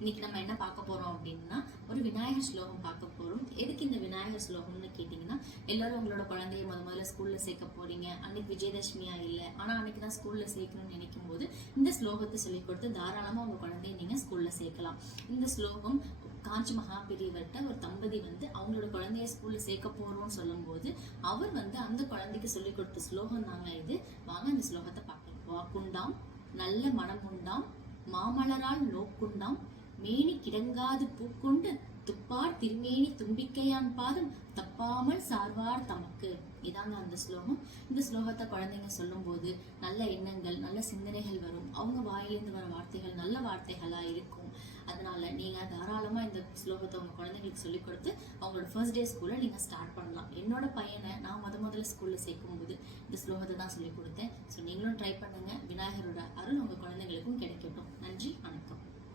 இன்னைக்கு நம்ம என்ன பார்க்க போகிறோம் அப்படின்னா ஒரு விநாயகர் ஸ்லோகம் பார்க்க போகிறோம் எதுக்கு இந்த விநாயகர் ஸ்லோகம்னு கேட்டிங்கன்னா எல்லாரும் உங்களோட குழந்தைய முத முதல்ல ஸ்கூலில் சேர்க்க போகிறீங்க அன்னைக்கு விஜயதசமியாக இல்லை. ஆனால் அன்னைக்கு தான் ஸ்கூலில் சேர்க்கணும்னு நினைக்கும் போது இந்த ஸ்லோகத்தை சொல்லிக் கொடுத்து தாராளமாக உங்கள் குழந்தைய நீங்கள் ஸ்கூலில் சேர்க்கலாம். இந்த ஸ்லோகம் காஞ்சி மகாபெரியவர்கிட்ட ஒரு தம்பதி வந்து அவங்களோட குழந்தைய ஸ்கூலில் சேர்க்க போகிறோம்னு சொல்லும்போது அவர் வந்து அந்த குழந்தைக்கு சொல்லிக் கொடுத்த ஸ்லோகம் தாங்க இது. வாங்க அந்த ஸ்லோகத்தை பார்க்கலாம். வாக்குண்டாம் நல்ல மனம் உண்டாம் மாமலரால் நோக்குண்டாம் மேனி கிடங்காது பூக்கொண்டு துப்பார் திருமேனி தும்பிக்கையான் பாதம் தப்பாமல் சார்வார் தமக்கு. இதாங்க அந்த ஸ்லோகம். இந்த ஸ்லோகத்தை குழந்தைங்க சொல்லும்போது நல்ல எண்ணங்கள் நல்ல சிந்தனைகள் வரும். அவங்க வாயிலிருந்து வர வார்த்தைகள் நல்ல வார்த்தைகளா இருக்கும். அதனால நீங்க தாராளமா இந்த ஸ்லோகத்தை உங்க குழந்தைங்களுக்கு சொல்லிக் கொடுத்து அவங்களோட ஃபர்ஸ்ட் டே ஸ்கூல்ல நீங்க ஸ்டார்ட் பண்ணலாம். என்னோட பையனை நான் முத முதல்ல ஸ்கூல்ல சேர்க்கும் போது இந்த ஸ்லோகத்தை தான் சொல்லி கொடுத்தேன். ஸோ நீங்களும் ட்ரை பண்ணுங்க. விநாயகரோட அருள் உங்க